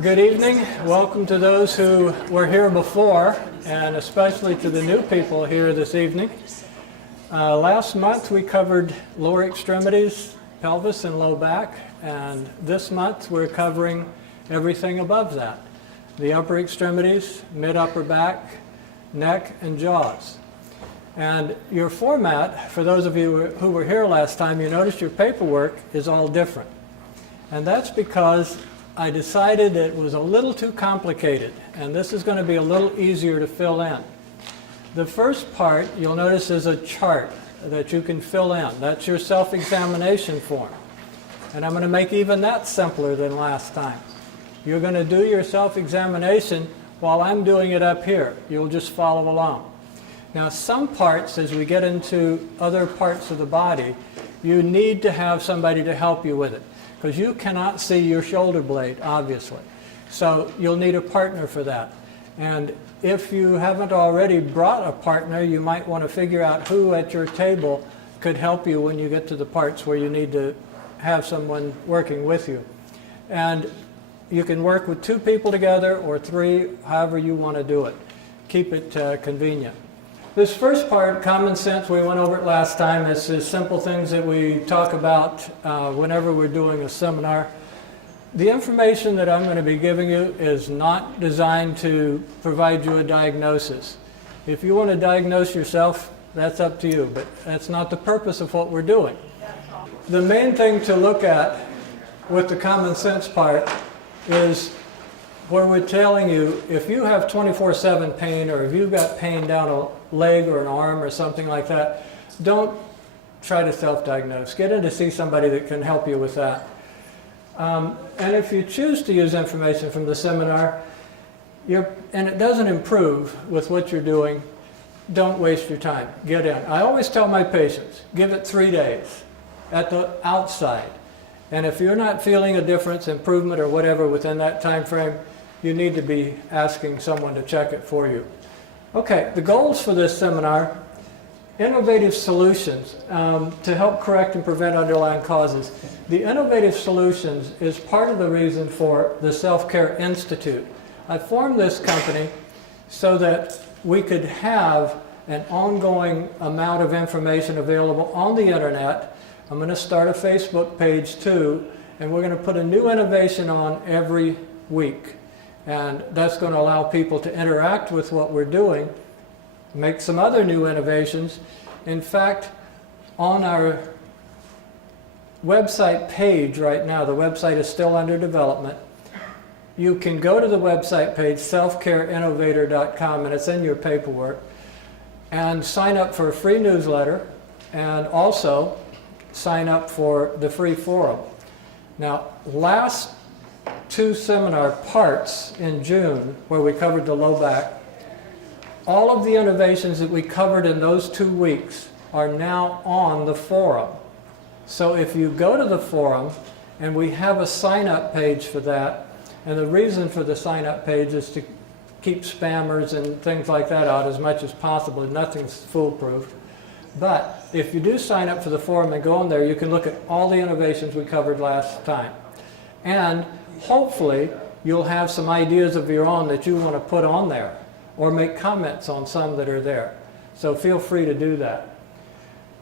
Good evening. Welcome to those who were here before, and especially to the new people here this evening. Last month we covered lower extremities, pelvis and low back, and this month we're covering everything above that. The upper extremities, mid-upper back, neck, and jaws. And your format, for those of you who were here last time, you noticed your paperwork is all different. And that's because I decided it was a little too complicated, and this is going to be a little easier to fill in. The first part, you'll notice, is a chart that you can fill in. That's your self-examination form. And I'm going to make even that simpler than last time. You're going to do your self-examination while I'm doing it up here. You'll just follow along. Now, some parts, as we get into other parts of the body, you need to have somebody to help you with it, because you cannot see your shoulder blade, obviously. So you'll need a partner for that. And if you haven't already brought a partner, you might want to figure out who at your table could help you when you get to the parts where you need to have someone working with you. And you can work with 2 people together or 3, however you want to do it. Keep it convenient. This first part, common sense, we went over it last time. It's the simple things that we talk about whenever we're doing a seminar. The information that I'm going to be giving you is not designed to provide you a diagnosis. If you want to diagnose yourself, that's up to you, but that's not the purpose of what we're doing. The main thing to look at with the common sense part is where we're telling you if you have 24/7 pain, or if you've got pain down a leg or an arm or something like that, don't try to self-diagnose. Get in to see somebody that can help you with that. And if you choose to use information from the seminar, and it doesn't improve with what you're doing, don't waste your time. Get in. I always tell my patients, give it 3 days at the outside. And if you're not feeling a difference, improvement, or whatever within that time frame, you need to be asking someone to check it for you. Okay, the goals for this seminar: innovative solutions to help correct and prevent underlying causes. The innovative solutions is part of the reason for the Self-Care Institute. I formed this company so that we could have an ongoing amount of information available on the internet. I'm going to start a Facebook page too, and we're going to put a new innovation on every week. And that's going to allow people to interact with what we're doing, make some other new innovations. In fact, on our website page right now, the website is still under development, you can go to the website page, selfcareinnovator.com, and it's in your paperwork, and sign up for a free newsletter, and also sign up for the free forum. Now, last 2 seminar parts in June, where we covered the low back, all of the innovations that we covered in those 2 weeks are now on the forum. So if you go to the forum, and we have a sign-up page for that, and the reason for the sign-up page is to keep spammers and things like that out as much as possible. Nothing's foolproof. But if you do sign up for the forum and go on there, you can look at all the innovations we covered last time. And hopefully you'll have some ideas of your own that you want to put on there, or make comments on some that are there. So feel free to do that.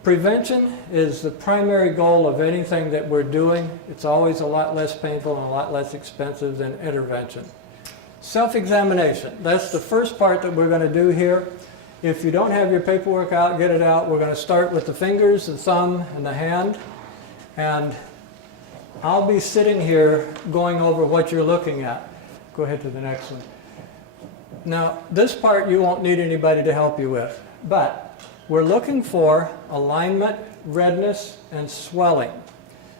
Prevention is the primary goal of anything that we're doing. It's always a lot less painful and a lot less expensive than intervention. Self-examination. That's the first part that we're going to do here. If you don't have your paperwork out, get it out. We're going to start with the fingers, the thumb, and the hand. And I'll be sitting here going over what you're looking at. Go ahead to the next one. Now, this part you won't need anybody to help you with, but we're looking for alignment, redness, and swelling.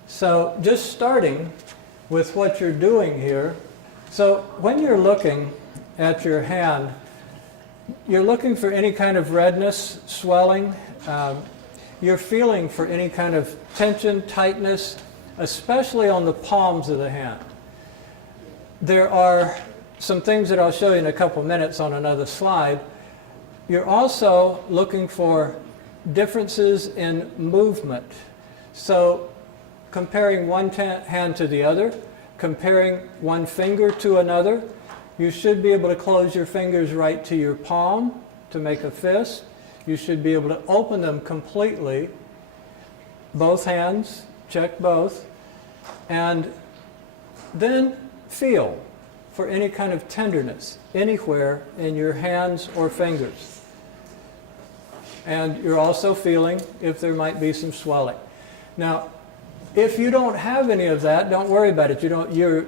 So just starting with what you're doing here. So when you're looking at your hand, you're looking for any kind of redness, swelling. You're feeling for any kind of tension, tightness, especially on the palms of the hand. There are some things that I'll show you in a couple minutes on another slide. You're also looking for differences in movement. So comparing one hand to the other, comparing one finger to another. You should be able to close your fingers right to your palm to make a fist. You should be able to open them completely. Both hands, check both. And then feel for any kind of tenderness anywhere in your hands or fingers. And you're also feeling if there might be some swelling. Now, if you don't have any of that, don't worry about it. You're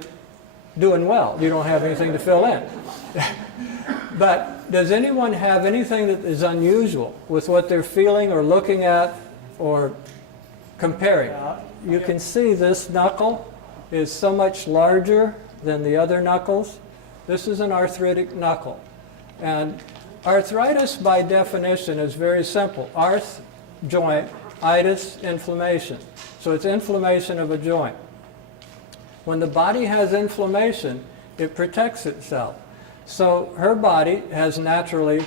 doing well. You don't have anything to fill in. But does anyone have anything that is unusual with what they're feeling or looking at or comparing? You can see this knuckle is so much larger than the other knuckles. This is an arthritic knuckle. And arthritis, by definition, is very simple. Arth, joint, itis, inflammation. So it's inflammation of a joint. When the body has inflammation, it protects itself. So her body has naturally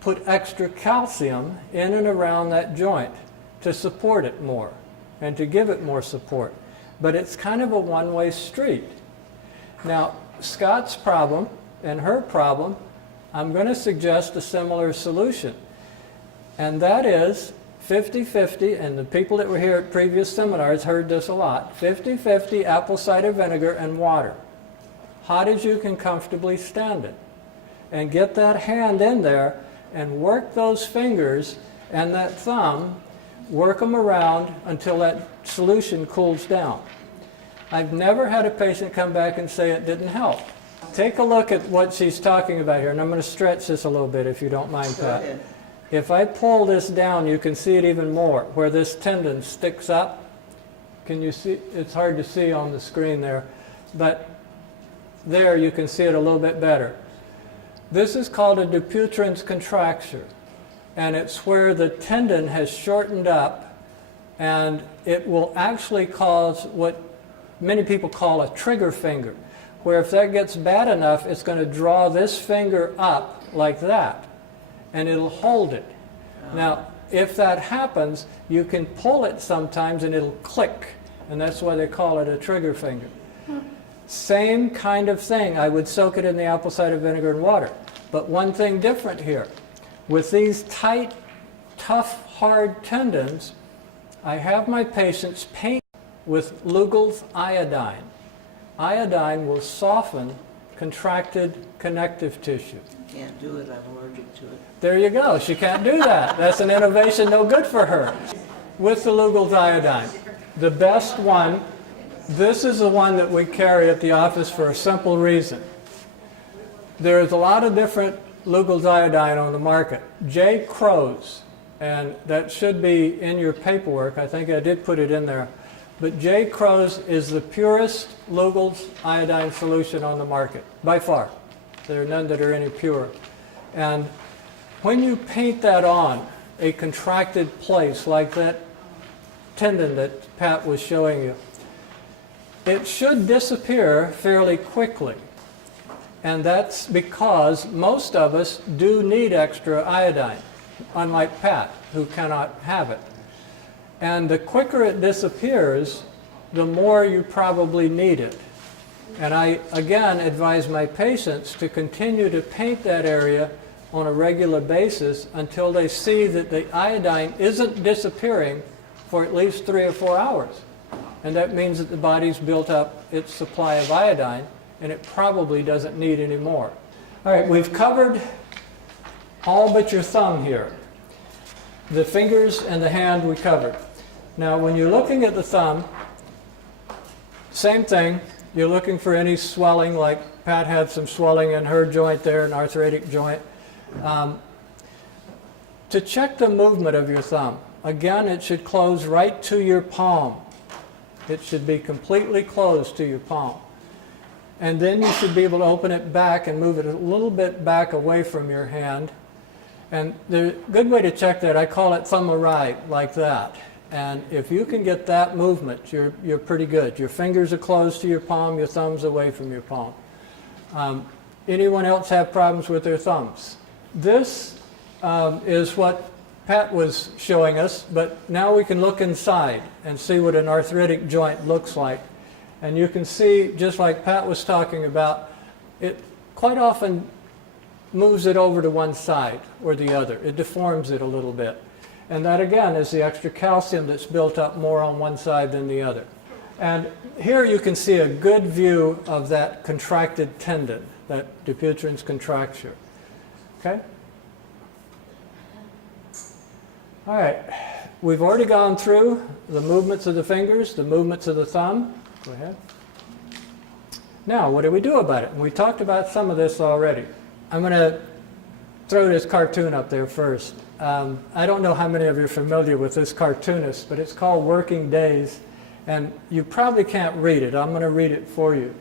put extra calcium in and around that joint to support it more and to give it more support. But it's kind of a one-way street. Now, Scott's problem and her problem, I'm going to suggest a similar solution. And that is 50-50, and the people that were here at previous seminars heard this a lot, 50-50 apple cider vinegar and water. Hot as you can comfortably stand it. And get that hand in there and work those fingers and that thumb, work them around until that solution cools down. I've never had a patient come back and say it didn't help. Take a look at what she's talking about here, and I'm going to stretch this a little bit if you don't mind, Pat. If I pull this down, you can see it even more, where this tendon sticks up. Can you see? It's hard to see on the screen there, but there you can see it a little bit better. This is called a Dupuytren's contracture, and it's where the tendon has shortened up, and it will actually cause what many people call a trigger finger, where if that gets bad enough, it's going to draw this finger up like that, and it'll hold it. Now, if that happens, you can pull it sometimes and it'll click, and that's why they call it a trigger finger. Same kind of thing. I would soak it in the apple cider vinegar and water. But one thing different here. With these tight, tough, hard tendons, I have my patients paint with Lugol's iodine. Iodine will soften contracted connective tissue. Can't do it, I'm allergic to it. There you go. She can't do that. That's an innovation no good for her. With the Lugol's iodine, the best one, this is the one that we carry at the office for a simple reason. There's a lot of different Lugol's iodine on the market. J. Crow's, and that should be in your paperwork. I think I did put it in there. But J. Crow's is the purest Lugol's iodine solution on the market, by far. There are none that are any pure. And when you paint that on a contracted place like that tendon that Pat was showing you, it should disappear fairly quickly. And that's because most of us do need extra iodine, unlike Pat, who cannot have it. And the quicker it disappears, the more you probably need it. And I, again, advise my patients to continue to paint that area on a regular basis until they see that the iodine isn't disappearing for at least 3 or 4 hours. And that means that the body's built up its supply of iodine, and it probably doesn't need any more. All right, we've covered all but your thumb here. The fingers and the hand we covered. Now, when you're looking at the thumb, same thing. You're looking for any swelling, like Pat had some swelling in her joint there, an arthritic joint. To check the movement of your thumb, again, it should close right to your palm. It should be completely closed to your palm. And then you should be able to open it back and move it a little bit back away from your hand. And the good way to check that, I call it thumb right, like that. And if you can get that movement, you're pretty good. Your fingers are closed to your palm, your thumb's away from your palm. Anyone else have problems with their thumbs? This is what Pat was showing us, but now we can look inside and see what an arthritic joint looks like. And you can see, just like Pat was talking about, it quite often moves it over to one side or the other. It deforms it a little bit. And that, again, is the extra calcium that's built up more on one side than the other. And here you can see a good view of that contracted tendon, that Dupuytren's contracture. Okay? All right. We've already gone through the movements of the fingers, the movements of the thumb. Go ahead. Now, what do we do about it? And we talked about some of this already. I'm going to throw this cartoon up there first. I don't know how many of you are familiar with this cartoonist, but it's called Working Days, and you probably can't read it. I'm going to read it for you.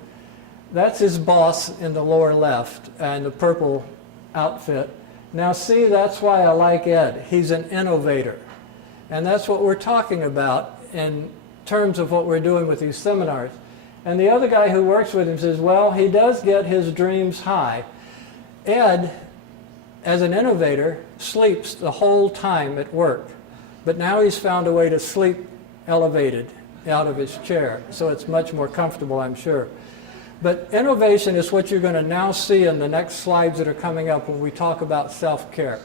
That's his boss in the lower left and the purple outfit. Now see, that's why I like Ed. He's an innovator. And that's what we're talking about in terms of what we're doing with these seminars. And the other guy who works with him says, well, he does get his dreams high. Ed, as an innovator, sleeps the whole time at work. But now he's found a way to sleep elevated out of his chair. So it's much more comfortable, I'm sure. But innovation is what you're going to now see in the next slides that are coming up when we talk about self-care.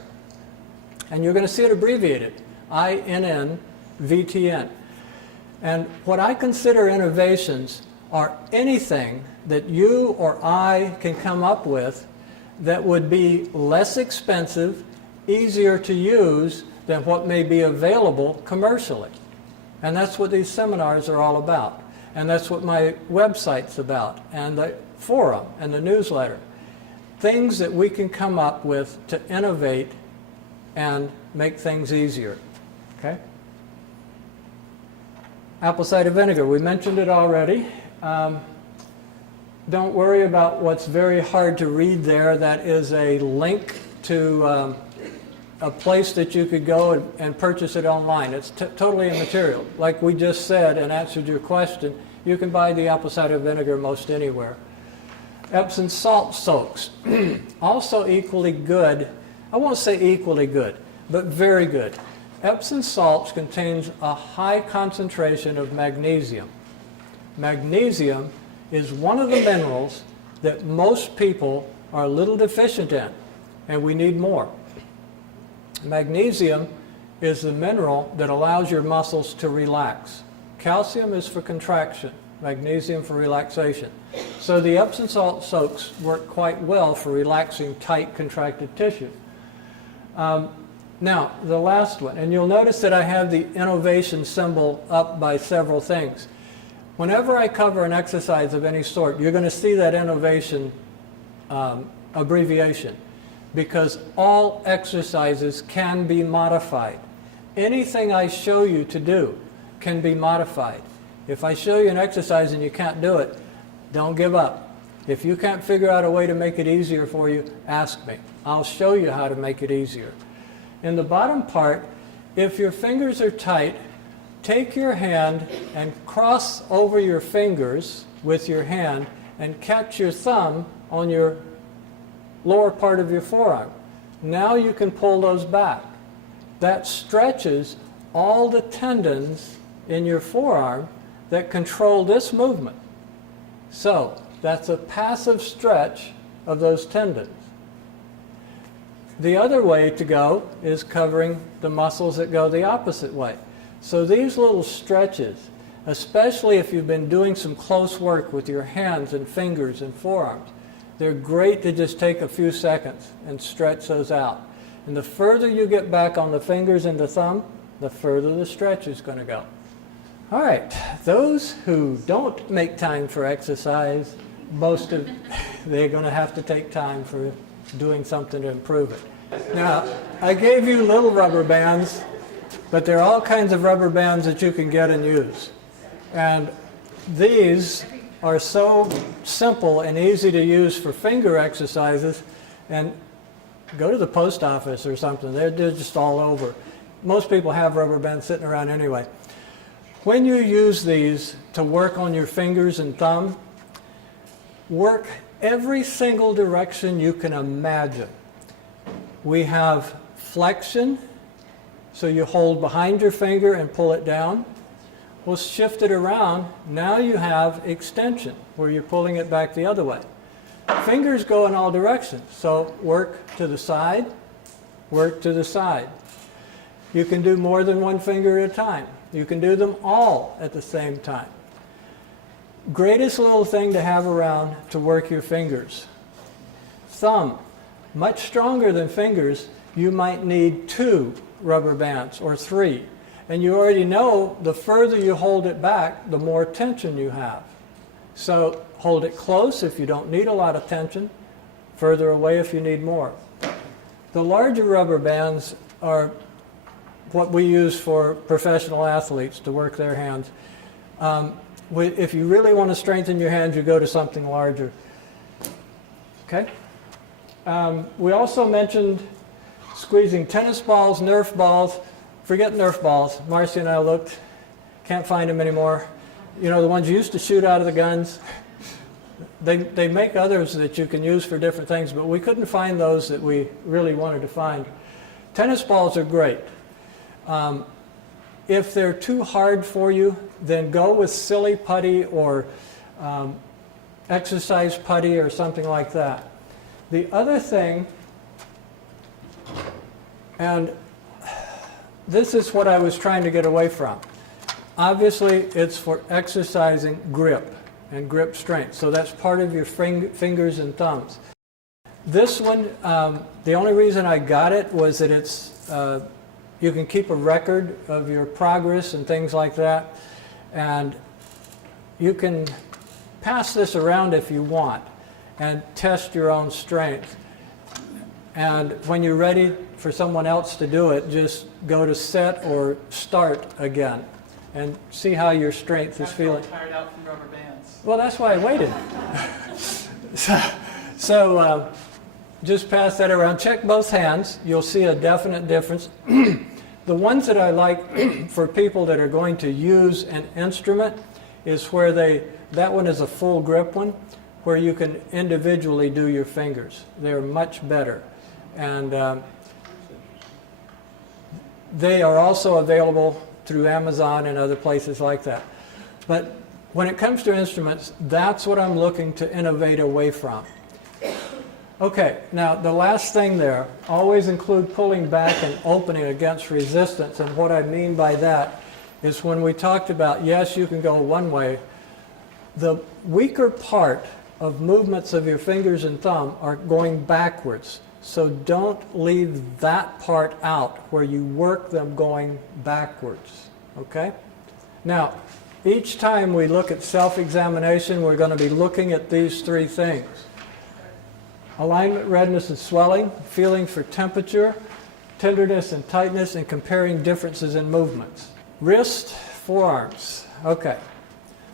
And you're going to see it abbreviated, INNVTN. And what I consider innovations are anything that you or I can come up with that would be less expensive, easier to use than what may be available commercially. And that's what these seminars are all about. And that's what my website's about, and the forum, and the newsletter. Things that we can come up with to innovate and make things easier. Okay? Apple cider vinegar, we mentioned it already. Don't worry about what's very hard to read there. That is a link to a place that you could go and purchase it online. It's totally immaterial. Like we just said and answered your question, you can buy the apple cider vinegar most anywhere. Epsom salt soaks, also equally good. I won't say equally good, but very good. Epsom salts contains a high concentration of magnesium. Magnesium is one of the minerals that most people are a little deficient in, and we need more. Magnesium is the mineral that allows your muscles to relax. Calcium is for contraction, magnesium for relaxation. So the Epsom salt soaks work quite well for relaxing tight contracted tissue. Now, the last one, and you'll notice that I have the innovation symbol up by several things. Whenever I cover an exercise of any sort, you're going to see that innovation abbreviation, because all exercises can be modified. Anything I show you to do can be modified. If I show you an exercise and you can't do it, don't give up. If you can't figure out a way to make it easier for you, ask me. I'll show you how to make it easier. In the bottom part, if your fingers are tight, take your hand and cross over your fingers with your hand and catch your thumb on your lower part of your forearm. Now you can pull those back. That stretches all the tendons in your forearm that control this movement. So that's a passive stretch of those tendons. The other way to go is covering the muscles that go the opposite way. So these little stretches, especially if you've been doing some close work with your hands and fingers and forearms, they're great to just take a few seconds and stretch those out. And the further you get back on the fingers and the thumb, the further the stretch is going to go. All right, those who don't make time for exercise, they're going to have to take time for doing something to improve it. Now, I gave you little rubber bands, but there are all kinds of rubber bands that you can get and use. And these are so simple and easy to use for finger exercises. And go to the post office or something. They're just all over. Most people have rubber bands sitting around anyway. When you use these to work on your fingers and thumb, work every single direction you can imagine. We have flexion, So you hold behind your finger and pull it down. We'll shift it around. Now you have extension, where you're pulling it back the other way. Fingers go in all directions, so work to the side, work to the side. You can do more than one finger at a time. You can do them all at the same time. Greatest little thing to have around to work your fingers. Thumb, much stronger than fingers. You might need 2 rubber bands or 3. And you already know the further you hold it back, the more tension you have. So hold it close if you don't need a lot of tension, further away if you need more. The larger rubber bands are what we use for professional athletes to work their hands. If you really want to strengthen your hands, you go to something larger. Okay? We also mentioned squeezing tennis balls, Nerf balls. Forget Nerf balls. Marcy and I looked, can't find them anymore. You know, the ones you used to shoot out of the guns. They make others that you can use for different things, but we couldn't find those that we really wanted to find. Tennis balls are great. If they're too hard for you, then go with silly putty or exercise putty or something like that. The other thing, and this is what I was trying to get away from. Obviously, it's for exercising grip and grip strength. So that's part of your fingers and thumbs. This one, the only reason I got it was that it's, you can keep a record of your progress and things like that. And you can pass this around if you want and test your own strength. And when you're ready for someone else to do it, just go to set or start again and see how your strength is feeling. I'm tired out from rubber bands. Well, that's why I waited. so just pass that around. Check both hands. You'll see a definite difference. The ones that I like for people that are going to use an instrument is where that one is a full grip one, where you can individually do your fingers. They're much better. And they are also available through Amazon and other places like that. But when it comes to instruments, that's what I'm looking to innovate away from. Okay, now the last thing there, always include pulling back and opening against resistance. And what I mean by that is when we talked about, yes, you can go one way, the weaker part of movements of your fingers and thumb are going backwards. So don't leave that part out where you work them going backwards, okay? Now, each time we look at self-examination, we're going to be looking at these 3 things. Alignment, redness, and swelling, feeling for temperature, tenderness and tightness, and comparing differences in movements. Wrist, forearms, okay.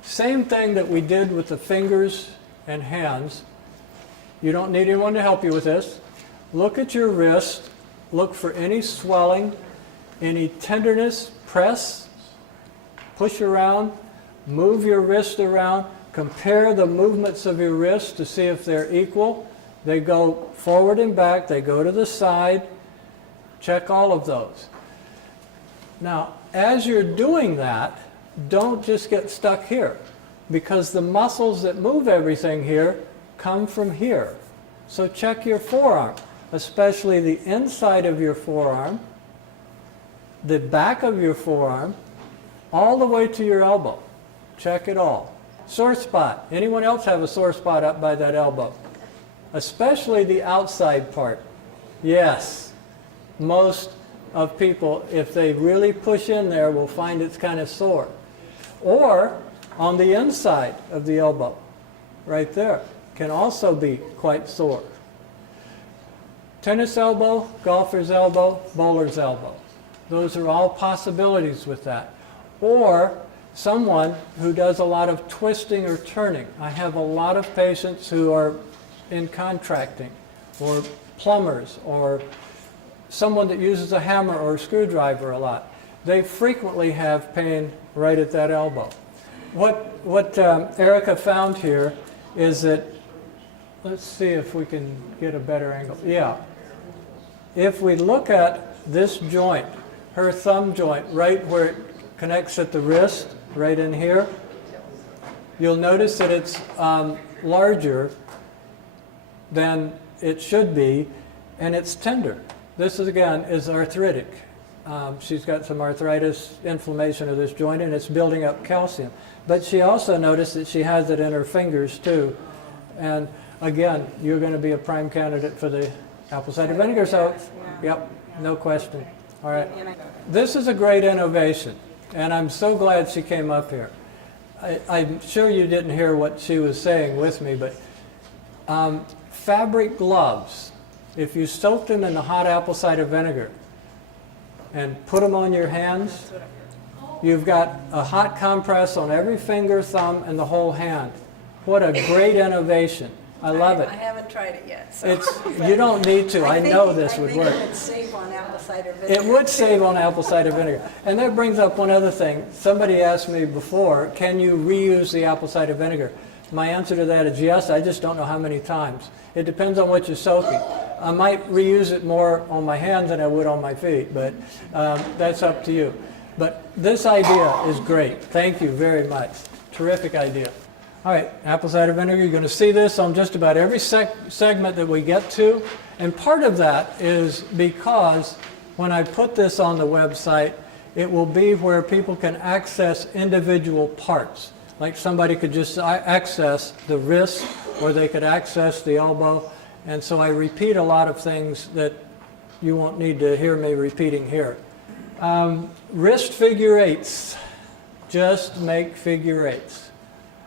Same thing that we did with the fingers and hands. You don't need anyone to help you with this. Look at your wrist, look for any swelling, any tenderness, press, push around, move your wrist around, compare the movements of your wrist to see if they're equal. They go forward and back, they go to the side, check all of those. Now, as you're doing that, don't just get stuck here, because the muscles that move everything here come from here. So check your forearm, especially the inside of your forearm, the back of your forearm, all the way to your elbow. Check it all. Sore spot. Anyone else have a sore spot up by that elbow? Especially the outside part. Yes. Most of people, if they really push in there, will find it's kind of sore. Or on the inside of the elbow, right there, can also be quite sore. Tennis elbow, golfer's elbow, bowler's elbow. Those are all possibilities with that. Or someone who does a lot of twisting or turning. I have a lot of patients who are in contracting, or plumbers, or someone that uses a hammer or a screwdriver a lot. They frequently have pain right at that elbow. What Erica found here is that, let's see if we can get a better angle. Yeah. If we look at this joint, her thumb joint, right where it connects at the wrist, right in here, you'll notice that it's larger than it should be, and it's tender. This is, again, is arthritic. She's got some arthritis, inflammation of this joint, and it's building up calcium. But she also noticed that she has it in her fingers too. And again, you're going to be a prime candidate for the apple cider vinegar. So, yep, no question. All right. This is a great innovation, and I'm so glad she came up here. I'm sure you didn't hear what she was saying with me, but fabric gloves, if you soak them in the hot apple cider vinegar and put them on your hands, you've got a hot compress on every finger, thumb, and the whole hand. What a great innovation. I love it. I haven't tried it yet. So. You don't need to. I know this would work. I think it would save on apple cider vinegar. It would save on apple cider vinegar. And that brings up one other thing. Somebody asked me before, can you reuse the apple cider vinegar? My answer to that is yes. I just don't know how many times. It depends on what you're soaking. I might reuse it more on my hands than I would on my feet, but that's up to you. But this idea is great. Thank you very much. Terrific idea. All right, apple cider vinegar, you're going to see this on just about every segment that we get to. And part of that is because when I put this on the website, it will be where people can access individual parts. Like somebody could just access the wrist, or they could access the elbow. And so I repeat a lot of things that you won't need to hear me repeating here. Wrist figure eights. Just make figure eights.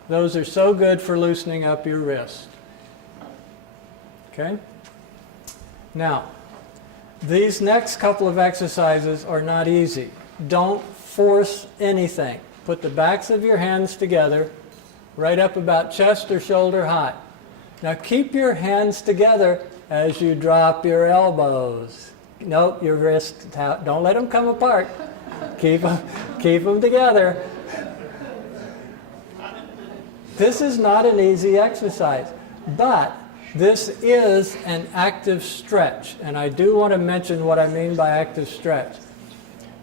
Those are so good for loosening up your wrist. Okay? Now, these next couple of exercises are not easy. Don't force anything. Put the backs of your hands together, right up about chest or shoulder height. Now keep your hands together as you drop your elbows. Nope, your wrists, don't let them come apart. Keep them together. This is not an easy exercise, but this is an active stretch. And I do want to mention what I mean by active stretch.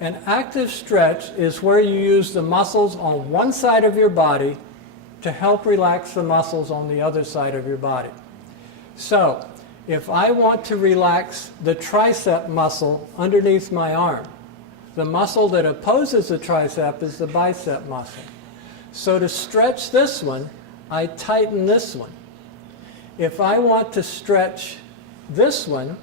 An active stretch is where you use the muscles on one side of your body to help relax the muscles on the other side of your body. So, if I want to relax the tricep muscle underneath my arm, the muscle that opposes the tricep is the bicep muscle. So to stretch this one, I tighten this one. If I want to stretch this one,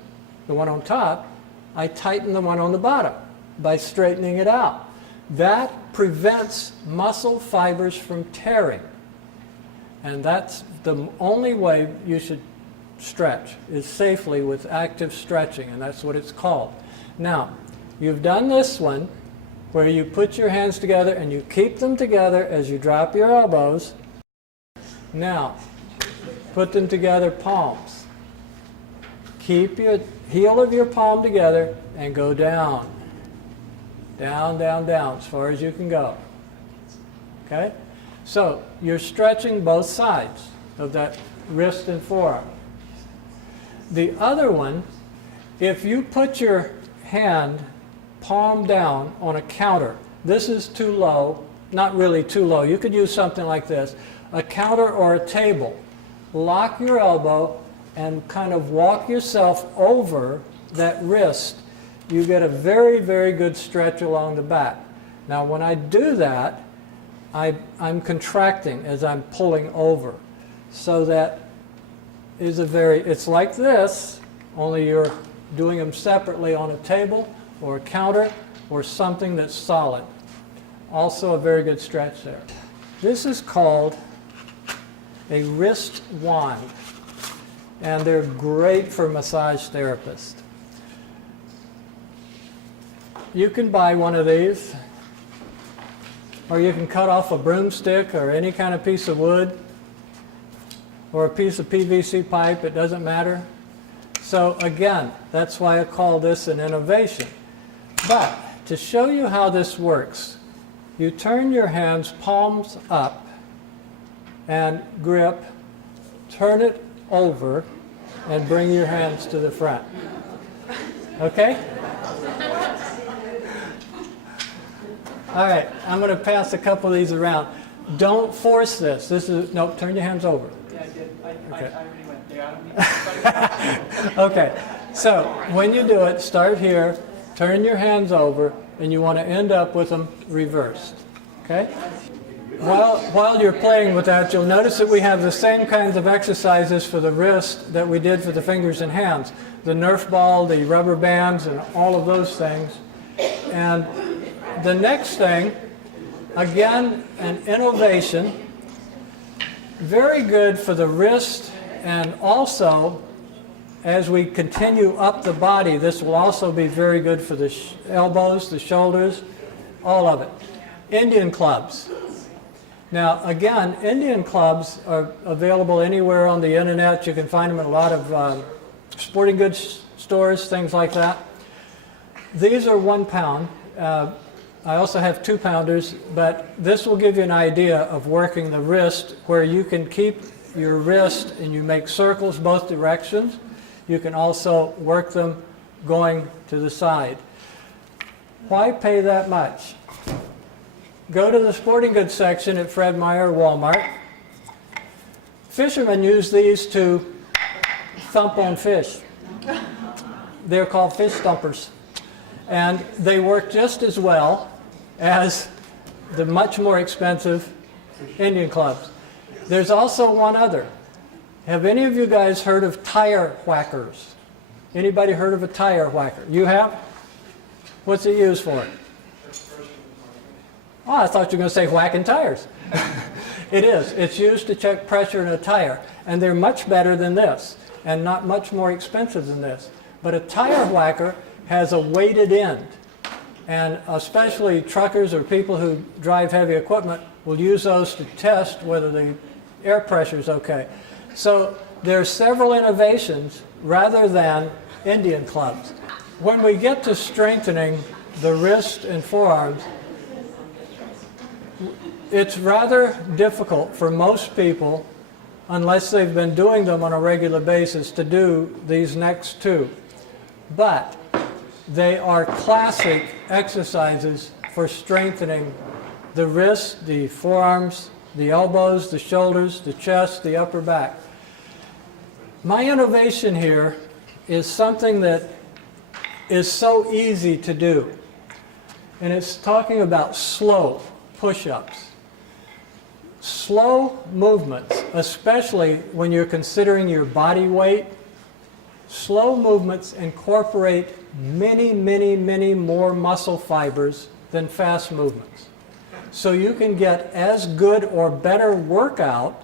the one on top, I tighten the one on the bottom by straightening it out. That prevents muscle fibers from tearing. And that's the only way you should stretch, is safely with active stretching, and that's what it's called. Now, you've done this one where you put your hands together and you keep them together as you drop your elbows. Now, put them together, palms. Keep your heel of your palm together and go down. Down, down, down, as far as you can go. Okay? So, you're stretching both sides of that wrist and forearm. The other one, if you put your hand palm down on a counter. This is too low, not really too low. You could use something like this, a counter or a table. Lock your elbow and kind of walk yourself over that wrist. You get a very, very good stretch along the back. Now when I do that, I'm contracting as I'm pulling over. So that is it's like this, only you're doing them separately on a table or a counter, or something that's solid. Also a very good stretch there. This is called a wrist wand, and they're great for massage therapists. You can buy one of these, or you can cut off a broomstick or any kind of piece of wood, or a piece of PVC pipe, it doesn't matter. So again, that's why I call this an innovation. But to show you how this works, you turn your hands palms up and grip, turn it over, and bring your hands to the front. Okay? All right, I'm going to pass a couple of these around. Don't force this. This is, nope, turn your hands over. Yeah, I did. Okay. I already went there. Okay, so when you do it, start here, turn your hands over, and you want to end up with them reversed. Okay? While you're playing with that, you'll notice that we have the same kinds of exercises for the wrist that we did for the fingers and hands. The Nerf ball, the rubber bands, and all of those things. And the next thing, again, an innovation, very good for the wrist, and also as we continue up the body, this will also be very good for the elbows, the shoulders, all of it. Indian clubs. Now, again, Indian clubs are available anywhere on the internet. You can find them in a lot of sporting goods stores, things like that. These are 1 pound. I also have 2-pounders, but this will give you an idea of working the wrist, where you can keep your wrist and you make circles both directions. You can also work them going to the side. Why pay that much? Go to the sporting goods section at Fred Meyer or Walmart. Fishermen use these to thump on fish. They're called fish thumpers. And they work just as well as the much more expensive Indian clubs. There's also one other. Have any of you guys heard of tire whackers? Anybody heard of a tire whacker? You have? What's it used for? Oh, I thought you were going to say whacking tires. It is. It's used to check pressure in a tire. And they're much better than this and not much more expensive than this. But a tire whacker has a weighted end. And especially truckers or people who drive heavy equipment will use those to test whether the air pressure is okay. So there are several innovations rather than Indian clubs. When we get to strengthening the wrist and forearms, it's rather difficult for most people, unless they've been doing them on a regular basis, to do these next two. But they are classic exercises for strengthening the wrist, the forearms, the elbows, the shoulders, the chest, the upper back. My innovation here is something that is so easy to do. And it's talking about slow push-ups. Slow movements, especially when you're considering your body weight, slow movements incorporate many, many, many more muscle fibers than fast movements. So you can get as good or better workout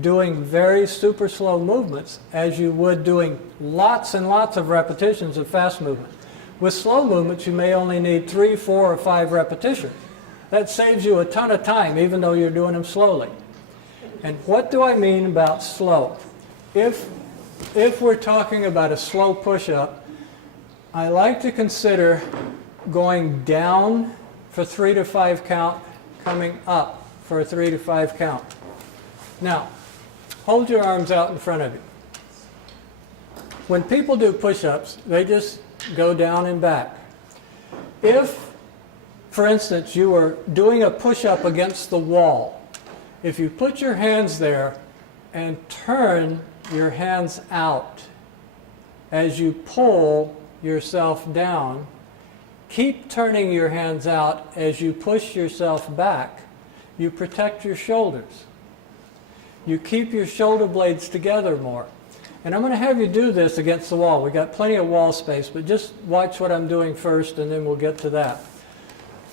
doing very super slow movements as you would doing lots and lots of repetitions of fast movement. With slow movements, you may only need 3, 4, or 5 repetitions. That saves you a ton of time, even though you're doing them slowly. And what do I mean about slow? If we're talking about a slow push-up, I like to consider going down for 3 to 5 count, coming up for a 3 to 5 count. Now, hold your arms out in front of you. When people do push-ups, they just go down and back. If, for instance, you were doing a push-up against the wall, if you put your hands there and turn your hands out as you pull yourself down, keep turning your hands out as you push yourself back, you protect your shoulders. You keep your shoulder blades together more. And I'm going to have you do this against the wall. We've got plenty of wall space, but just watch what I'm doing first and then we'll get to that.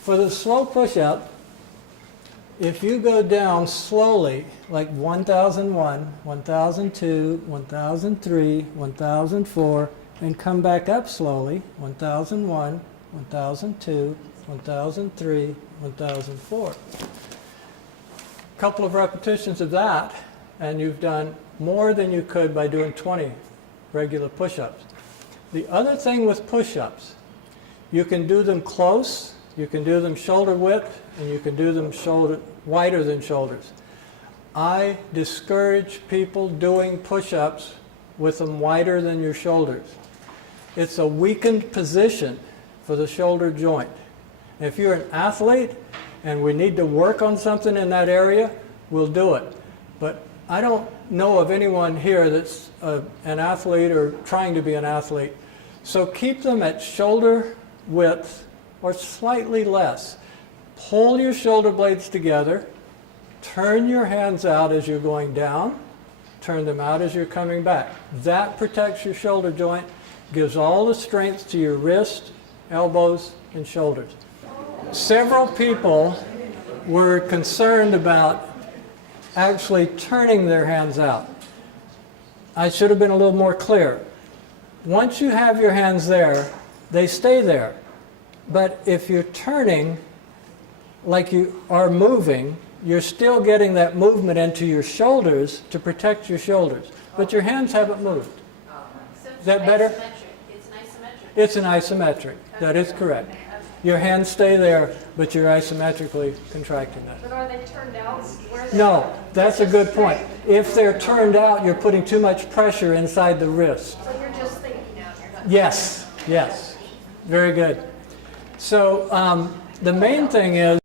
For the slow push-up, if you go down slowly, like 1001, 1002, 1003, 1004, and come back up slowly, 1001, 1002, 1003, 1004. A couple of repetitions of that, and you've done more than you could by doing 20 regular push-ups. The other thing with push-ups, you can do them close, you can do them shoulder width, and you can do them shoulder wider than shoulders. I discourage people doing push-ups with them wider than your shoulders. It's a weakened position for the shoulder joint. If you're an athlete and we need to work on something in that area, we'll do it. But I don't know of anyone here that's an athlete or trying to be an athlete. So keep them at shoulder width or slightly less. Pull your shoulder blades together. Turn your hands out as you're going down. Turn them out as you're coming back. That protects your shoulder joint, gives all the strength to your wrist, elbows, and shoulders. Several people were concerned about actually turning their hands out. I should have been a little more clear. Once you have your hands there, they stay there. But if you're turning like you are moving, you're still getting that movement into your shoulders to protect your shoulders. But your hands haven't moved. So Is that better? It's an isometric. It's an isometric. That is correct. Your hands stay there, but you're isometrically contracting that. But are they turned out? No, that's a good point. If they're turned out, you're putting too much pressure inside the wrist. So you're just thinking now, you're not. Yes, yes. Very good. So the main thing is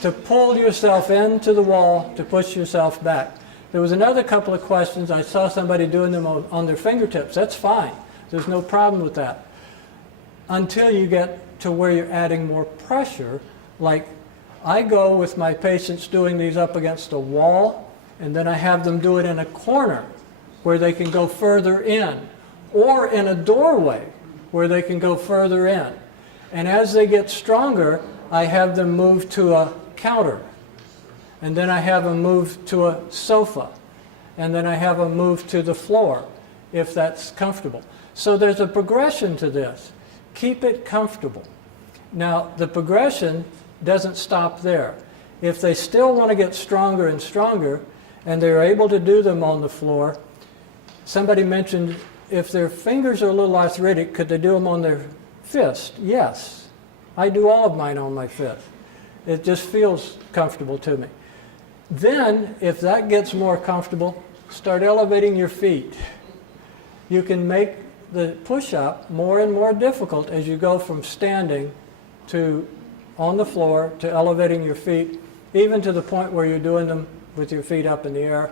to pull yourself into the wall, to push yourself back. There was another couple of questions. I saw somebody doing them on their fingertips. That's fine. There's no problem with that. Until you get to where you're adding more pressure, like I go with my patients doing these up against a wall, and then I have them do it in a corner where they can go further in, or in a doorway where they can go further in. And as they get stronger, I have them move to a counter, and then I have them move to a sofa, and then I have them move to the floor if that's comfortable. So there's a progression to this. Keep it comfortable. Now, the progression doesn't stop there. If they still want to get stronger and stronger, and they're able to do them on the floor, somebody mentioned if their fingers are a little arthritic, could they do them on their fist? Yes. I do all of mine on my fist. It just feels comfortable to me. Then, if that gets more comfortable, start elevating your feet. You can make the push-up more and more difficult as you go from standing to on the floor to elevating your feet, even to the point where you're doing them with your feet up in the air,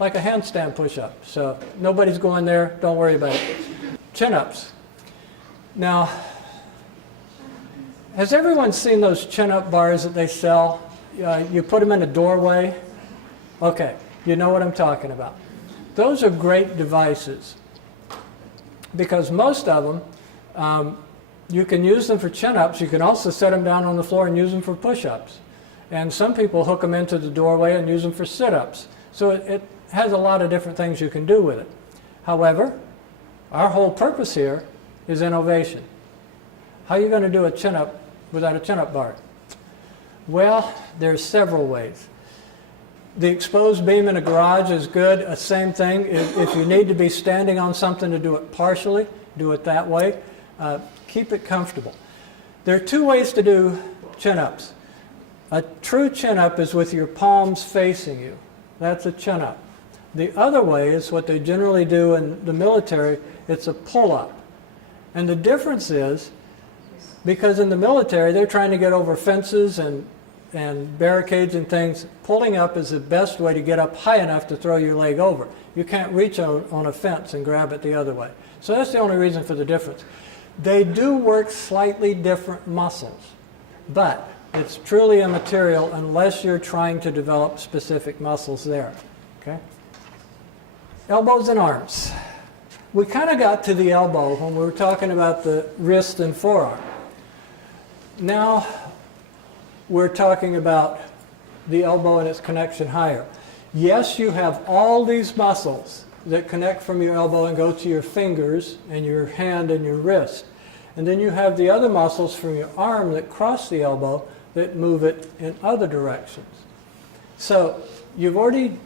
like a handstand push-up. So nobody's going there, don't worry about it. Chin-ups. Now, has everyone seen those chin-up bars that they sell? You put them in a doorway. Okay, you know what I'm talking about. Those are great devices because most of them, you can use them for chin-ups. You can also set them down on the floor and use them for push-ups. And some people hook them into the doorway and use them for sit-ups. So it has a lot of different things you can do with it. However, our whole purpose here is innovation. How are you going to do a chin-up without a chin-up bar? Well, there's several ways. The exposed beam in a garage is good. Same thing. If you need to be standing on something to do it partially, do it that way. Keep it comfortable. There are two ways to do chin-ups. A true chin-up is with your palms facing you. That's a chin-up. The other way is what they generally do in the military. It's a pull-up. And the difference is, because in the military they're trying to get over fences and barricades and things, pulling up is the best way to get up high enough to throw your leg over. You can't reach on a fence and grab it the other way. So that's the only reason for the difference. They do work slightly different muscles, but it's truly immaterial unless you're trying to develop specific muscles there. Okay? Elbows and arms. We kind of got to the elbow when we were talking about the wrist and forearm. Now we're talking about the elbow and its connection higher. Yes, you have all these muscles that connect from your elbow and go to your fingers and your hand and your wrist. And then you have the other muscles from your arm that cross the elbow that move it in other directions. So you've already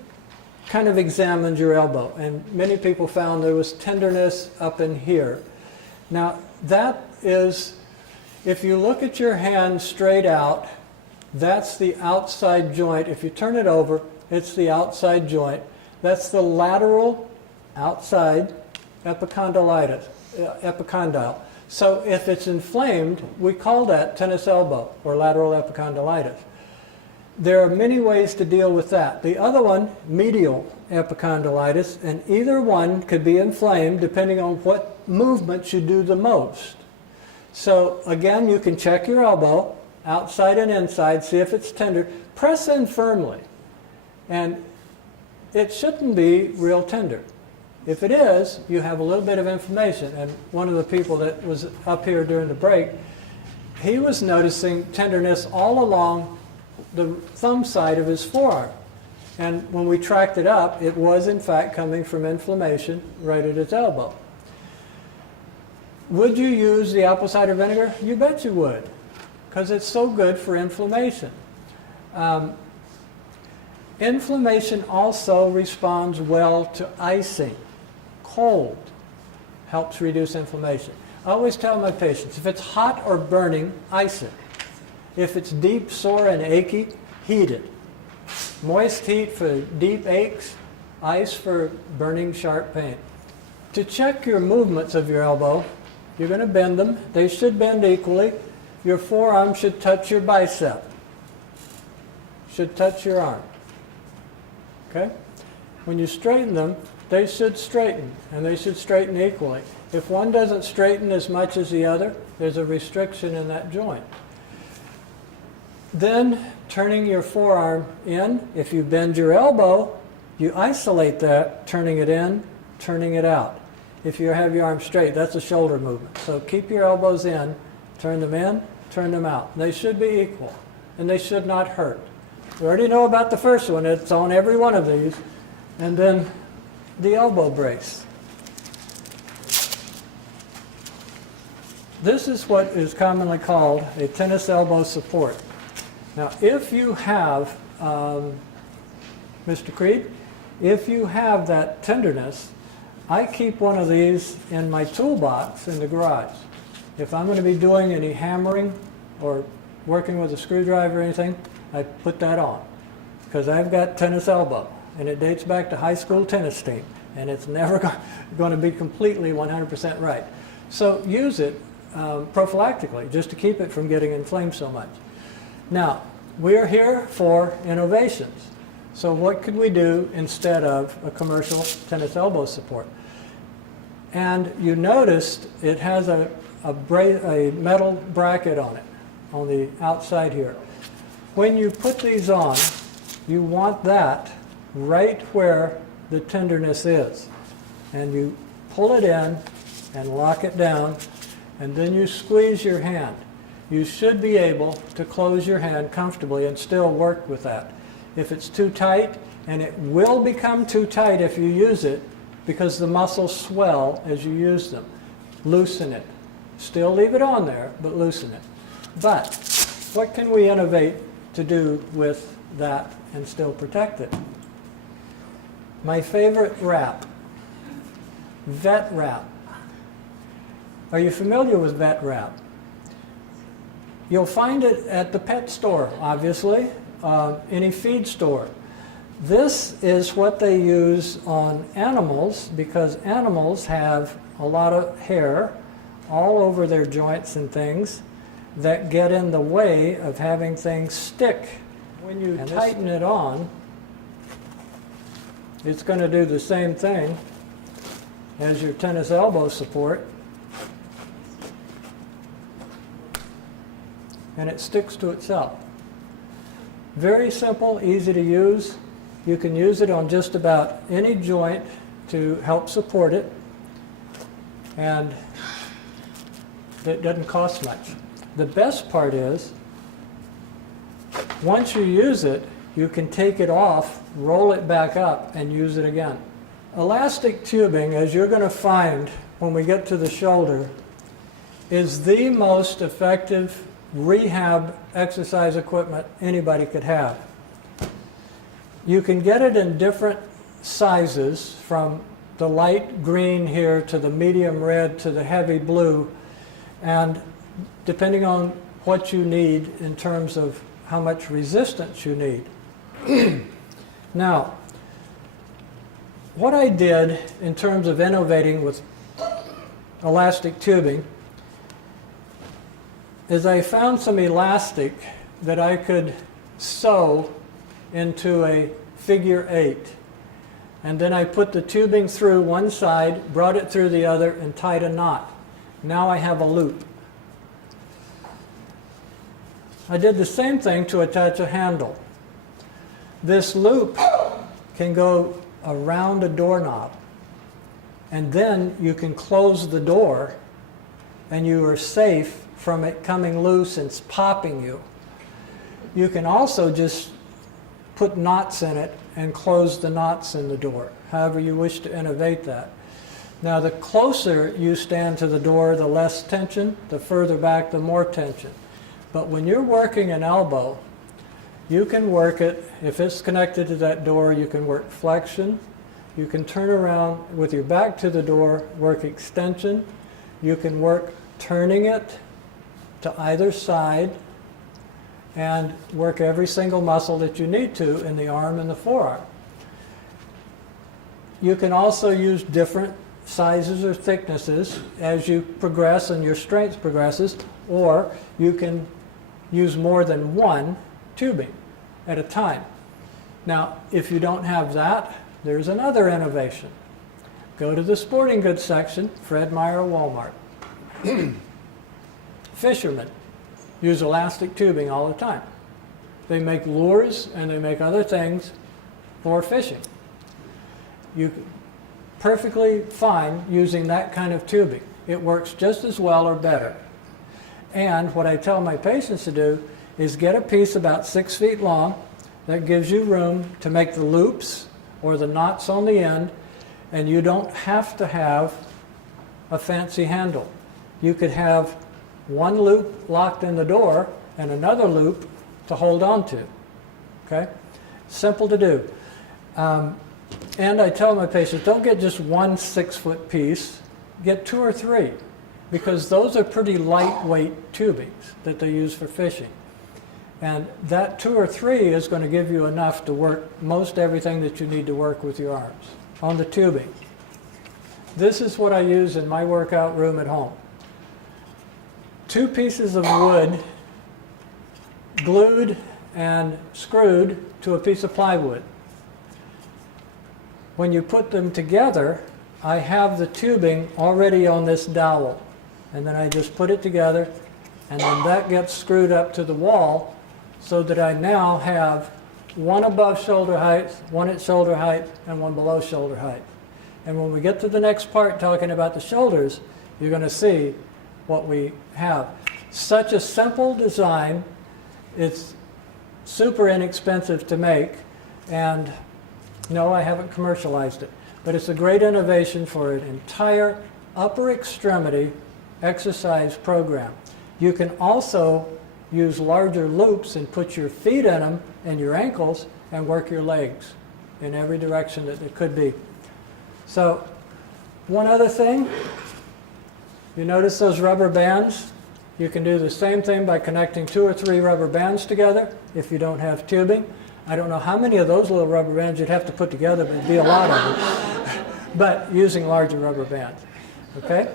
kind of examined your elbow, and many people found there was tenderness up in here. Now that is, if you look at your hand straight out, that's the outside joint. If you turn it over, it's the outside joint. That's the lateral outside epicondyle. So if it's inflamed, we call that tennis elbow or lateral epicondylitis. There are many ways to deal with that. The other one, medial epicondylitis, and either one could be inflamed depending on what movements you do the most. So again, you can check your elbow, outside and inside, see if it's tender. Press in firmly, and it shouldn't be real tender. If it is, you have a little bit of inflammation. And one of the people that was up here during the break, he was noticing tenderness all along the thumb side of his forearm. And when we tracked it up, it was in fact coming from inflammation right at his elbow. Would you use the apple cider vinegar? You bet you would, because it's so good for inflammation. Inflammation also responds well to icing. Cold helps reduce inflammation. I always tell my patients, if it's hot or burning, ice it. If it's deep, sore, and achy, heat it. Moist heat for deep aches, ice for burning, sharp pain. To check your movements of your elbow, you're going to bend them. They should bend equally. Your forearm should touch your bicep. Should touch your arm. Okay? When you straighten them, they should straighten, and they should straighten equally. If one doesn't straighten as much as the other, there's a restriction in that joint. Then, turning your forearm in, if you bend your elbow, you isolate that, turning it in, turning it out. If you have your arm straight, that's a shoulder movement. So keep your elbows in, turn them in, turn them out. They should be equal, and they should not hurt. We already know about the first one. It's on every one of these. And then the elbow brace. This is what is commonly called a tennis elbow support. Now, if you have, Mr. Creed, if you have that tenderness, I keep one of these in my toolbox in the garage. If I'm going to be doing any hammering or working with a screwdriver or anything, I put that on, because I've got tennis elbow, and it dates back to high school tennis team, and it's never going to be completely 100% right. So use it prophylactically, just to keep it from getting inflamed so much. Now, we're here for innovations. So what could we do instead of a commercial tennis elbow support? And you noticed it has a metal bracket on it, on the outside here. When you put these on, you want that right where the tenderness is. And you pull it in and lock it down, and then you squeeze your hand. You should be able to close your hand comfortably and still work with that. If it's too tight, and it will become too tight if you use it, because the muscles swell as you use them, loosen it. Still leave it on there, but loosen it. But what can we innovate to do with that and still protect it? My favorite wrap, vet wrap. Are you familiar with vet wrap? You'll find it at the pet store, obviously, any feed store. This is what they use on animals, because animals have a lot of hair all over their joints and things that get in the way of having things stick. When you tighten it on, it's going to do the same thing as your tennis elbow support, and it sticks to itself. Very simple, easy to use. You can use it on just about any joint to help support it, and it doesn't cost much. The best part is, once you use it, you can take it off, roll it back up, and use it again. Elastic tubing, as you're going to find when we get to the shoulder, is the most effective rehab exercise equipment anybody could have. You can get it in different sizes, from the light green here to the medium red to the heavy blue, and depending on what you need in terms of how much resistance you need. Now, what I did in terms of innovating with elastic tubing is I found some elastic that I could sew into a figure 8. And then I put the tubing through one side, brought it through the other, and tied a knot. Now I have a loop. I did the same thing to attach a handle. This loop can go around a doorknob, and then you can close the door and you are safe from it coming loose and popping you. You can also just put knots in it and close the knots in the door, however you wish to innovate that. Now, the closer you stand to the door, the less tension. The further back, the more tension. But when you're working an elbow, you can work it, if it's connected to that door, you can work flexion. You can turn around with your back to the door, work extension. You can work turning it to either side and work every single muscle that you need to in the arm and the forearm. You can also use different sizes or thicknesses as you progress and your strength progresses, or you can use more than one tubing at a time. Now, if you don't have that, there's another innovation. Go to the sporting goods section, Fred Meyer, Walmart. Fishermen use elastic tubing all the time. They make lures and they make other things for fishing. You perfectly fine using that kind of tubing. It works just as well or better. And what I tell my patients to do is get a piece about 6 feet long that gives you room to make the loops or the knots on the end, and you don't have to have a fancy handle. You could have one loop locked in the door and another loop to hold on to. Okay? Simple to do. And I tell my patients, don't get just one 6-foot piece, get 2 or 3, because those are pretty lightweight tubings that they use for fishing. And that 2 or 3 is going to give you enough to work most everything that you need to work with your arms on the tubing. This is what I use in my workout room at home. 2 pieces of wood glued and screwed to a piece of plywood. When you put them together, I have the tubing already on this dowel. And then I just put it together, and then that gets screwed up to the wall so that I now have one above shoulder height, one at shoulder height, and one below shoulder height. And when we get to the next part talking about the shoulders, you're going to see what we have. Such a simple design, it's super inexpensive to make, and no, I haven't commercialized it, but it's a great innovation for an entire upper extremity exercise program. You can also use larger loops and put your feet in them and your ankles and work your legs in every direction that it could be. So, one other thing, you notice those rubber bands? You can do the same thing by connecting 2 or 3 rubber bands together if you don't have tubing. I don't know how many of those little rubber bands you'd have to put together, but it'd be a lot of them. But using larger rubber bands. Okay?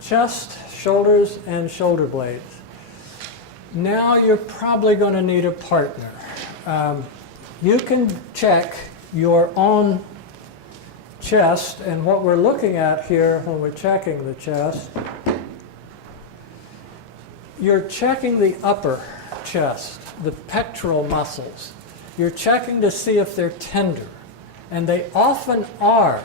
Chest, shoulders, and shoulder blades. Now you're probably going to need a partner. You can check your own chest, and what we're looking at here when we're checking the chest, you're checking the upper chest, the pectoral muscles. You're checking to see if they're tender, and they often are,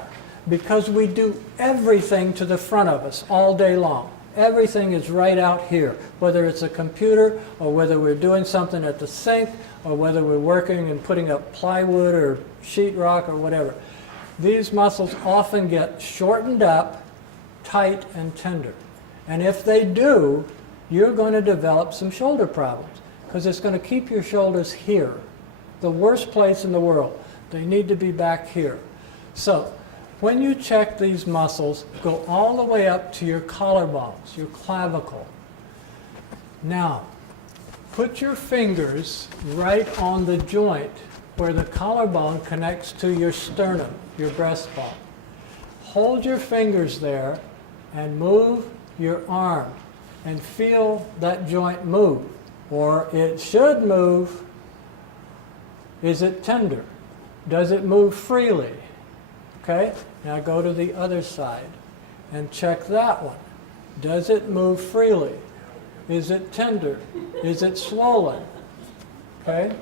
because we do everything to the front of us all day long. Everything is right out here, whether it's a computer or whether we're doing something at the sink or whether we're working and putting up plywood or sheetrock or whatever. These muscles often get shortened up, tight, and tender. And if they do, you're going to develop some shoulder problems because it's going to keep your shoulders here, the worst place in the world. They need to be back here. So, when you check these muscles, go all the way up to your collarbones, your clavicle. Now, put your fingers right on the joint where the collarbone connects to your sternum, your breastbone. Hold your fingers there and move your arm and feel that joint move. Or it should move. Is it tender? Does it move freely? Okay, now go to the other side and check that one. Does it move freely? Is it tender? Is it swollen? Okay,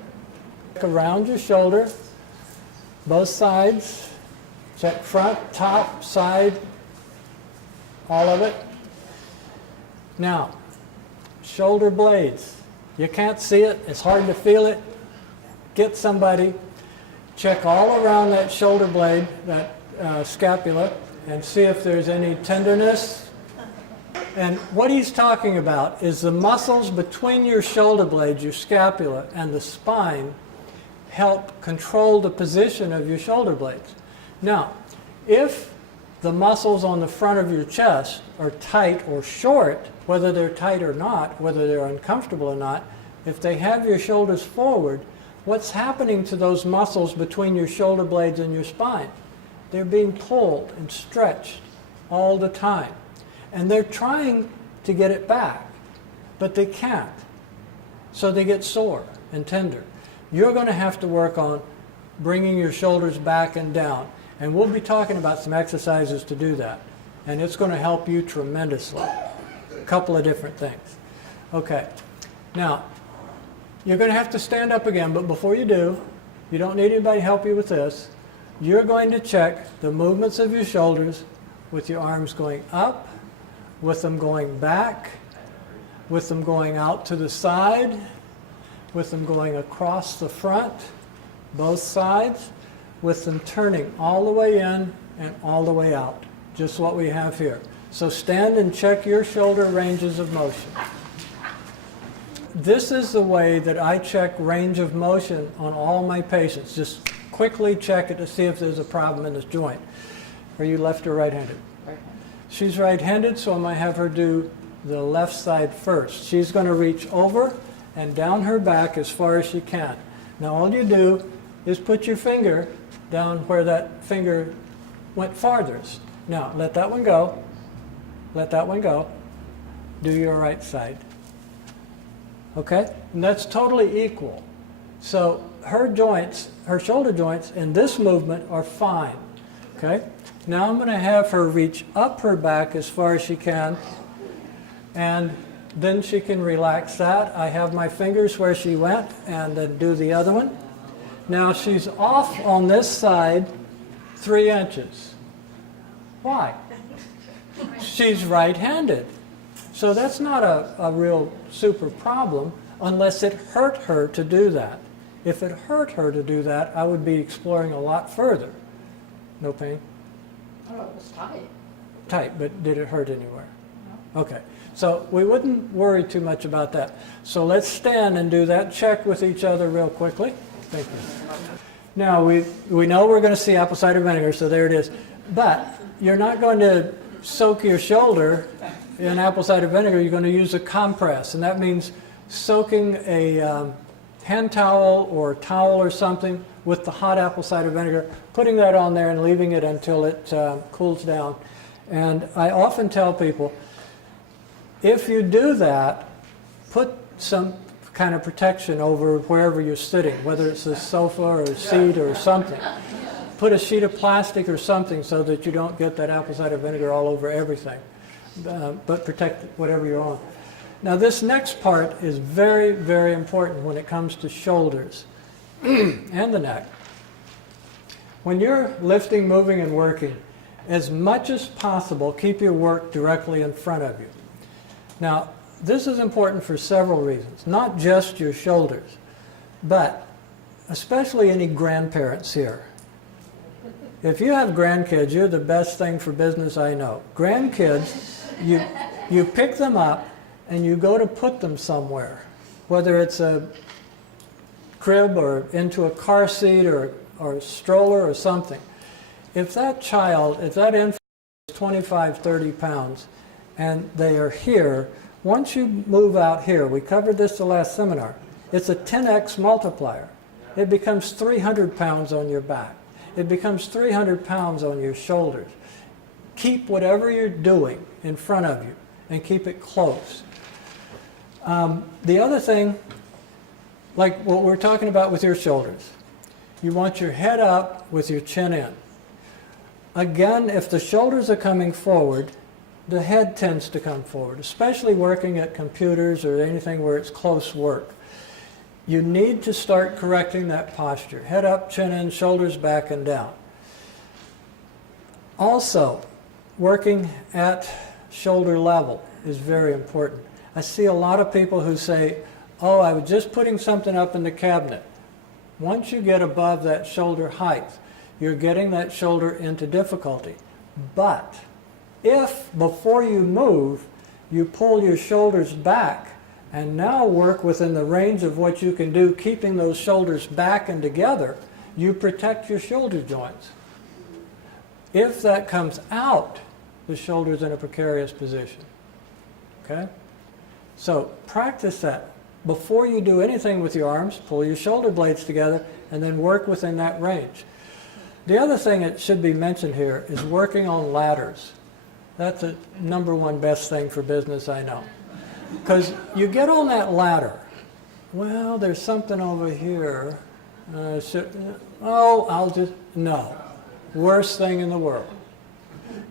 around your shoulder, both sides. Check front, top, side, all of it. Now, shoulder blades. You can't see it, it's hard to feel it. Get somebody, check all around that shoulder blade, that scapula, and see if there's any tenderness. And what he's talking about is the muscles between your shoulder blades, your scapula, and the spine help control the position of your shoulder blades. Now, if the muscles on the front of your chest are tight or short, whether they're tight or not, whether they're uncomfortable or not, if they have your shoulders forward, what's happening to those muscles between your shoulder blades and your spine? They're being pulled and stretched all the time. And they're trying to get it back, but they can't. So they get sore and tender. You're going to have to work on bringing your shoulders back and down. And we'll be talking about some exercises to do that. And it's going to help you tremendously. A couple of different things. Okay. Now, you're going to have to stand up again, but before you do, you don't need anybody to help you with this. You're going to check the movements of your shoulders with your arms going up, with them going back, with them going out to the side, with them going across the front, both sides, with them turning all the way in and all the way out, just what we have here. So stand and check your shoulder ranges of motion. This is the way that I check range of motion on all my patients. Just quickly check it to see if there's a problem in this joint. Are you left or right-handed? Right-handed. She's right-handed, so I might have her do the left side first. She's going to reach over and down her back as far as she can. Now all you do is put your finger down where that finger went farthest. Now let that one go. Let that one go. Do your right side. Okay? And that's totally equal. So her joints, her shoulder joints in this movement are fine. Okay? Now I'm going to have her reach up her back as far as she can, and then she can relax that. I have my fingers where she went, and then do the other one. Now she's off on this side 3 inches. Why? She's right-handed. So that's not a real super problem unless it hurt her to do that. If it hurt her to do that, I would be exploring a lot further. No pain? Oh, it was tight. Tight, but did it hurt anywhere? No. Okay. So we wouldn't worry too much about that. So let's stand and do that check with each other real quickly. Thank you. Now we know we're going to see apple cider vinegar, so there it is. But you're not going to soak your shoulder in apple cider vinegar. You're going to use a compress, and that means soaking a hand towel or towel or something with the hot apple cider vinegar, putting that on there and leaving it until it cools down. And I often tell people, if you do that, put some kind of protection over wherever you're sitting, whether it's a sofa or a seat or something. Put a sheet of plastic or something so that you don't get that apple cider vinegar all over everything. But protect whatever you're on. Now this next part is very, very important when it comes to shoulders and the neck. When you're lifting, moving, and working, as much as possible, keep your work directly in front of you. Now, this is important for several reasons, not just your shoulders, but especially any grandparents here. If you have grandkids, you're the best thing for business I know. Grandkids, you pick them up and you go to put them somewhere, whether it's a crib or into a car seat or a stroller or something. If that child, if that infant is 25, 30 pounds and they are here, once you move out here, we covered this the last seminar, it's a 10x multiplier. It becomes 300 pounds on your back. It becomes 300 pounds on your shoulders. Keep whatever you're doing in front of you and keep it close. The other thing, like what we're talking about with your shoulders, you want your head up with your chin in. Again, if the shoulders are coming forward, the head tends to come forward, especially working at computers or anything where it's close work. You need to start correcting that posture. Head up, chin in, shoulders back and down. Also, working at shoulder level is very important. I see a lot of people who say, oh, I was just putting something up in the cabinet. Once you get above that shoulder height, you're getting that shoulder into difficulty. But if before you move, you pull your shoulders back and now work within the range of what you can do, keeping those shoulders back and together, you protect your shoulder joints. If that comes out, the shoulder's in a precarious position. Okay? So practice that. Before you do anything with your arms, pull your shoulder blades together and then work within that range. The other thing that should be mentioned here is working on ladders. That's the #1 best thing for business I know. Because you get on that ladder, well, there's something over here. No. Worst thing in the world.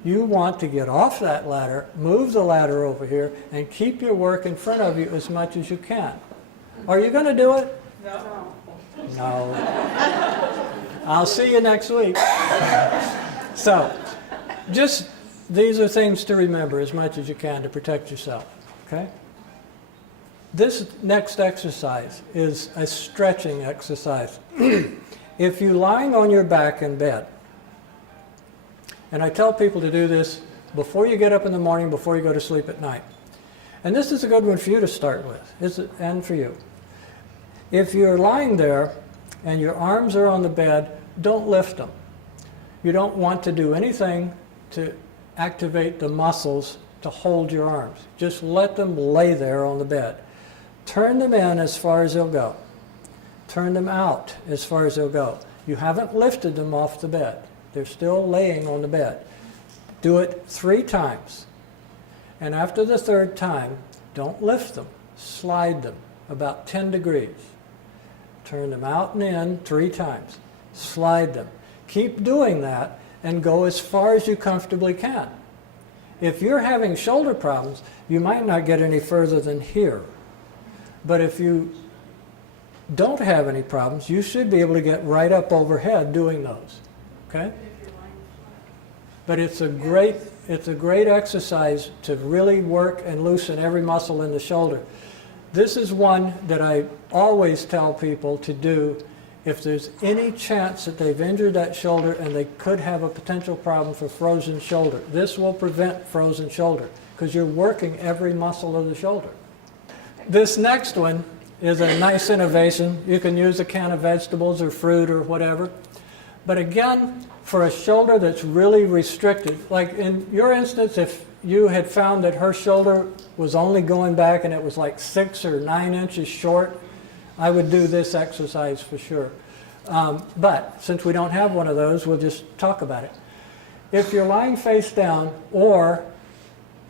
You want to get off that ladder, move the ladder over here, and keep your work in front of you as much as you can. Are you going to do it? No. No. I'll see you next week. So, just these are things to remember as much as you can to protect yourself. Okay? This next exercise is a stretching exercise. If you're lying on your back in bed, and I tell people to do this before you get up in the morning, before you go to sleep at night. And this is a good one for you to start with, and for you. If you're lying there and your arms are on the bed, don't lift them. You don't want to do anything to activate the muscles to hold your arms. Just let them lay there on the bed. Turn them in as far as they'll go. Turn them out as far as they'll go. You haven't lifted them off the bed. They're still laying on the bed. Do it 3 times. And after the 3rd time, don't lift them. Slide them about 10 degrees. Turn them out and in 3 times. Slide them. Keep doing that and go as far as you comfortably can. If you're having shoulder problems, you might not get any further than here. But if you don't have any problems, you should be able to get right up overhead doing those. Okay? But it's a great exercise to really work and loosen every muscle in the shoulder. This is one that I always tell people to do if there's any chance that they've injured that shoulder and they could have a potential problem for frozen shoulder. This will prevent frozen shoulder because you're working every muscle of the shoulder. This next one is a nice innovation. You can use a can of vegetables or fruit or whatever. But again, for a shoulder that's really restricted, like in your instance, if you had found that her shoulder was only going back and it was like 6 or 9 inches short, I would do this exercise for sure. But since we don't have one of those, we'll just talk about it. If you're lying face down, or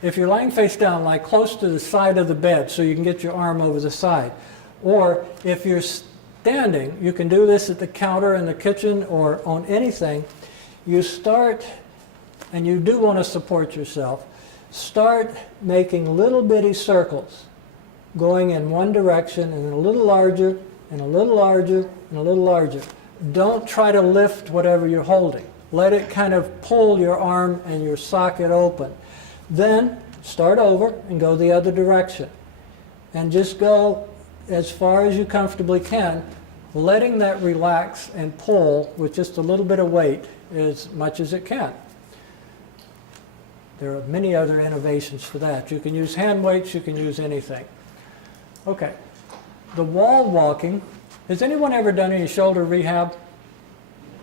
if you're lying face down, like close to the side of the bed so you can get your arm over the side, or if you're standing, you can do this at the counter in the kitchen or on anything. You start, and you do want to support yourself, start making little bitty circles going in one direction and a little larger and a little larger and a little larger. Don't try to lift whatever you're holding. Let it kind of pull your arm and your socket open. Then start over and go the other direction. And just go as far as you comfortably can, letting that relax and pull with just a little bit of weight as much as it can. There are many other innovations for that. You can use hand weights, you can use anything. Okay, the wall walking. Has anyone ever done any shoulder rehab?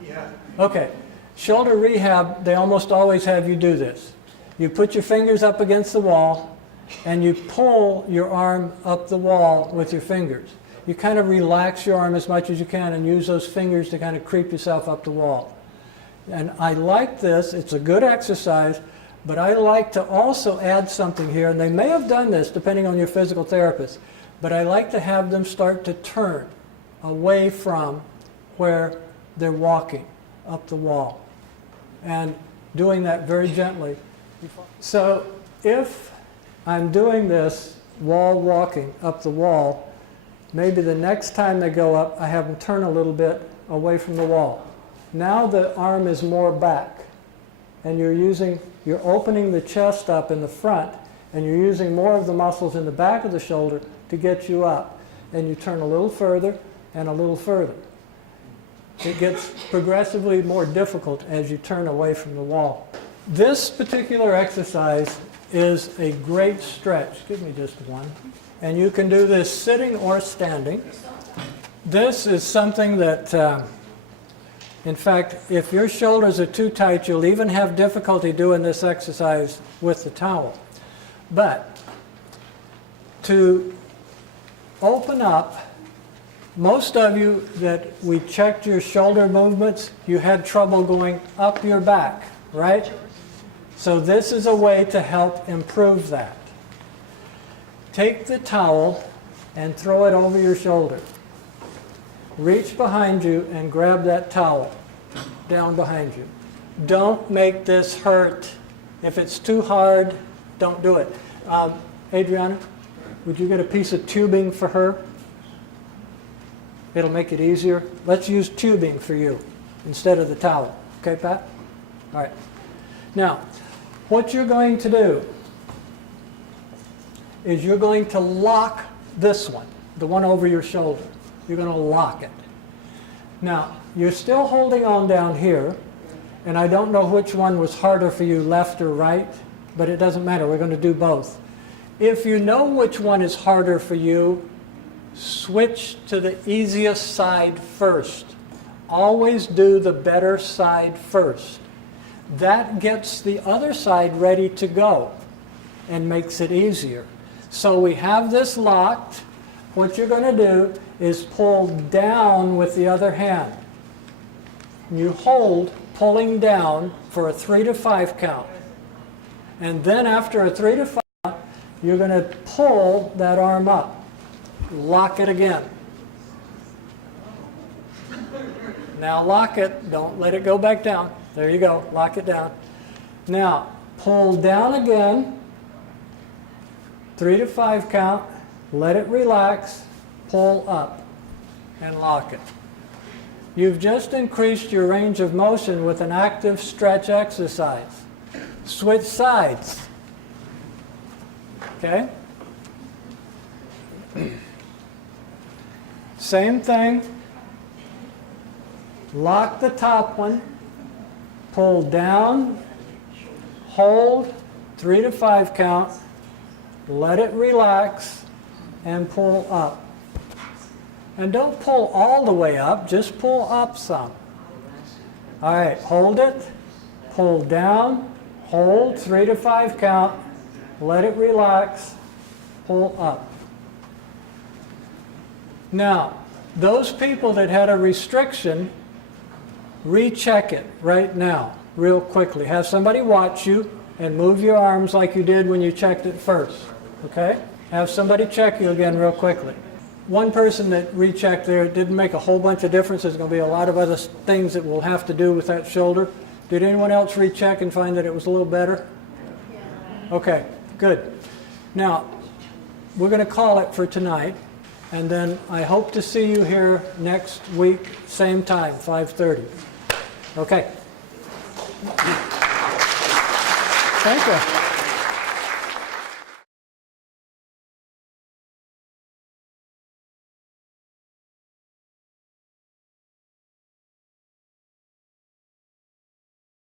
Yeah. Okay, shoulder rehab, they almost always have you do this. You put your fingers up against the wall and you pull your arm up the wall with your fingers. You kind of relax your arm as much as you can and use those fingers to kind of creep yourself up the wall. And I like this. It's a good exercise, But I like to also add something here, and they may have done this depending on your physical therapist, but I like to have them start to turn away from where they're walking up the wall, and doing that very gently. So if I'm doing this wall walking up the wall, maybe the next time they go up, I have them turn a little bit away from the wall. Now the arm is more back, and you're opening the chest up in the front, and you're using more of the muscles in the back of the shoulder to get you up. And you turn a little further and a little further. It gets progressively more difficult as you turn away from the wall. This particular exercise is a great stretch. Give me just one. And you can do this sitting or standing. This is something that, in fact, if your shoulders are too tight, you'll even have difficulty doing this exercise with the towel. But to open up, most of you that we checked your shoulder movements, you had trouble going up your back, right? So this is a way to help improve that. Take the towel and throw it over your shoulder. Reach behind you and grab that towel down behind you. Don't make this hurt. If it's too hard, don't do it. Adriana, would you get a piece of tubing for her? It'll make it easier. Let's use tubing for you instead of the towel. Okay, Pat? All right. Now, what you're going to do is you're going to lock this one, the one over your shoulder. You're going to lock it. Now, you're still holding on down here, and I don't know which one was harder for you, left or right, but it doesn't matter. We're going to do both. If you know which one is harder for you, switch to the easiest side first. Always do the better side first. That gets the other side ready to go and makes it easier. So we have this locked. What you're going to do is pull down with the other hand. You hold pulling down for a 3 to 5 count. And then after a 3 to 5 count, you're going to pull that arm up. Lock it again. Now lock it. Don't let it go back down. There you go. Lock it down. Now pull down again. 3 to 5 count. Let it relax. Pull up and lock it. You've just increased your range of motion with an active stretch exercise. Switch sides. Okay? Same thing. Lock the top one. Pull down. Hold. 3 to 5 count. Let it relax and pull up. And don't pull all the way up, just pull up some. All right, hold it. Pull down. Hold. 3 to 5 count. Let it relax. Pull up. Now, those people that had a restriction, recheck it right now, real quickly. Have somebody watch you and move your arms like you did when you checked it first. Okay? Have somebody check you again real quickly. One person that rechecked there, it didn't make a whole bunch of difference. There's going to be a lot of other things that we'll have to do with that shoulder. Did anyone else recheck and find that it was a little better? Okay, good. Now, we're going to call it for tonight. And then I hope to see you here next week, same time, 5:30. Okay. Thank you.